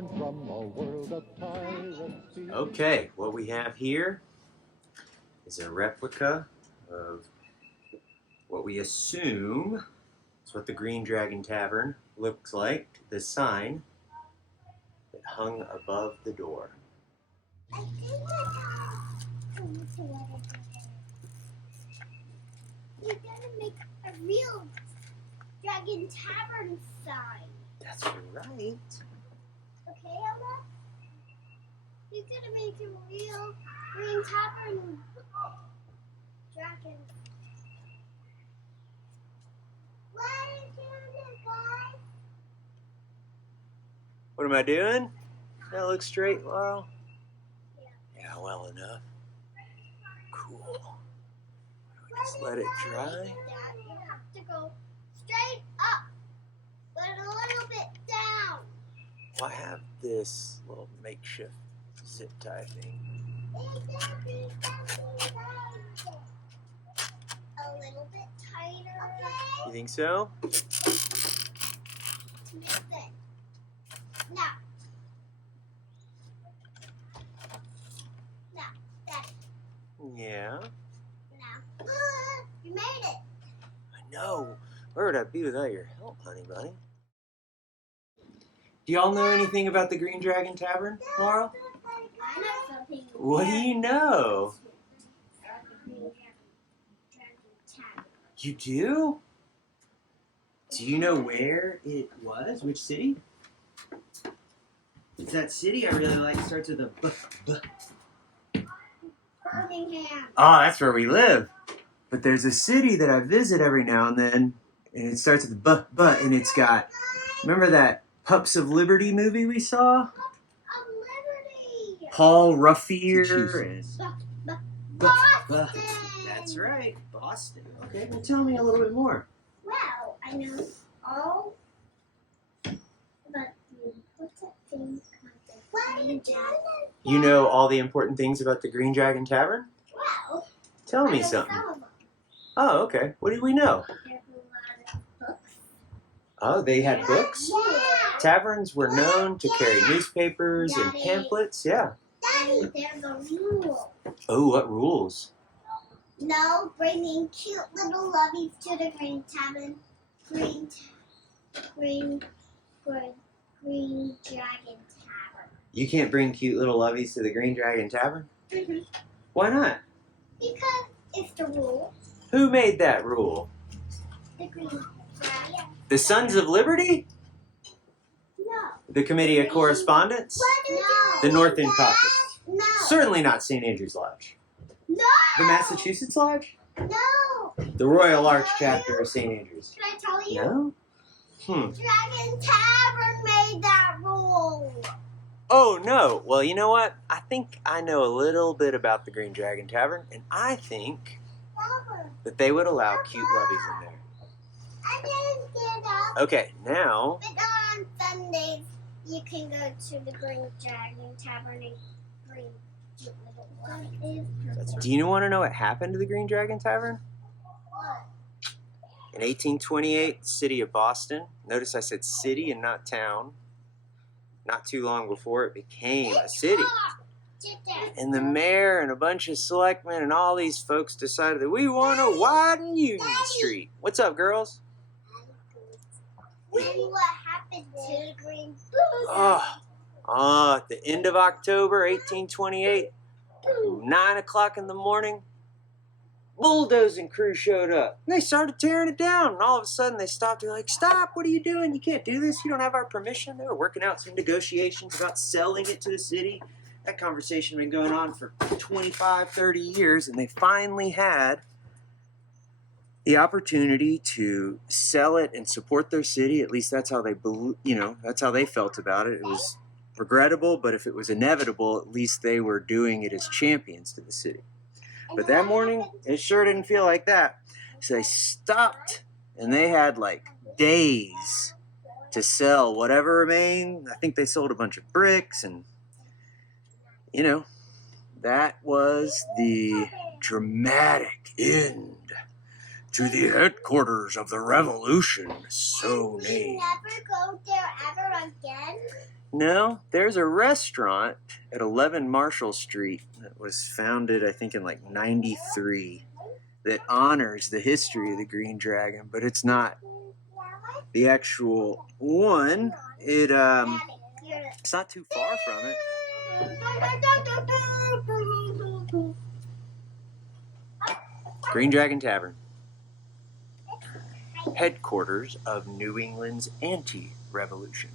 born from a world of piracy. Okay, what we have here is a replica of what we assume is what the Green Dragon Tavern looks like. The sign that hung above the door. You're gonna make a real Dragon Tavern sign. That's right. Okay, Ella? You're gonna make a real Green Tavern dragon. What are you doing, guys? What am I doing? That looks straight, Laurel? Yeah, well enough. Cool. Just let it dry. You have to go straight up, but a little bit down. Well, I have this little makeshift zip tie thing. A little bit tighter. Okay. You think so? Now. That. Yeah. Now. You made it. I know. Where would I be without your help, honey bunny? Do y'all know anything about the Green Dragon Tavern, Laurel? I know something. What do you know? You do? Do you know where it was? Which city? It's that city I really like. Starts with a B. Birmingham. Oh, that's where we live. But there's a city that I visit every now and then, and it starts with B, and it's got, remember that Pups of Liberty movie we saw? Of Liberty. Paul Ruffier and Boston. That's right, Boston. Okay, well tell me a little bit more. Well, I know all about what's that thing called? You know all the important things about the Green Dragon Tavern? Well, Tell I me know something. some of them. Oh, okay. What do we know? There's a lot of books. Oh, they had books? Yeah. Taverns were known to carry newspapers and Daddy. pamphlets, yeah. Daddy, there's a rule. Oh, what rules? No bringing cute little loveys to the Green Tavern. Green Dragon Tavern. You can't bring cute little loveys to the Green Dragon Tavern? Mm-hmm. Why not? Because it's the rule. Who made that rule? The Green Dragon. The Sons of Liberty? No. The Committee of Correspondence? No. The North End Caucus? No. Certainly not St. Andrew's Lodge. No. The Massachusetts Lodge? No. The Royal Arch Chapter of St. Andrews? Can I tell you? No? Dragon Tavern made that rule. Oh, no. Well, you know what? I think I know a little bit about the Green Dragon Tavern, and I think that they would allow cute loveys in there. I didn't get up. Okay, now, But on Sundays, you can go to the Green Dragon Tavern and bring cute little loveys. do you want to know what happened to the Green Dragon Tavern? What? In 1828, the city of Boston. Notice I said city and not town. Not too long before it became a city. And the mayor and a bunch of selectmen and all these folks decided that we want to widen Union Street. What's up, girls? Then what happened to the Green At the end of October 1828, 9 o'clock in the morning, bulldozing crew showed up. And they started tearing it down. And all of a sudden they stopped. They're like, stop, what are you doing? You can't do this. You don't have our permission. They were working out some negotiations about selling it to the city. That conversation had been going on for 25, 30 years. And they finally had the opportunity to sell it and support their city. At least that's how they, that's how they felt about it. It was regrettable, but if it was inevitable, at least they were doing it as champions to the city. But that morning, it sure didn't feel like that. So they stopped, and they had like days to sell whatever remained. I think they sold a bunch of bricks, and that was the dramatic end to the headquarters of the revolution, so named. Never go there ever again? No, there's a restaurant at 11 Marshall Street that was founded, I think, in like 93 that honors the history of the Green Dragon, but it's not the actual one. It's not too far from it. Green Dragon Tavern, headquarters of New England's anti-revolution.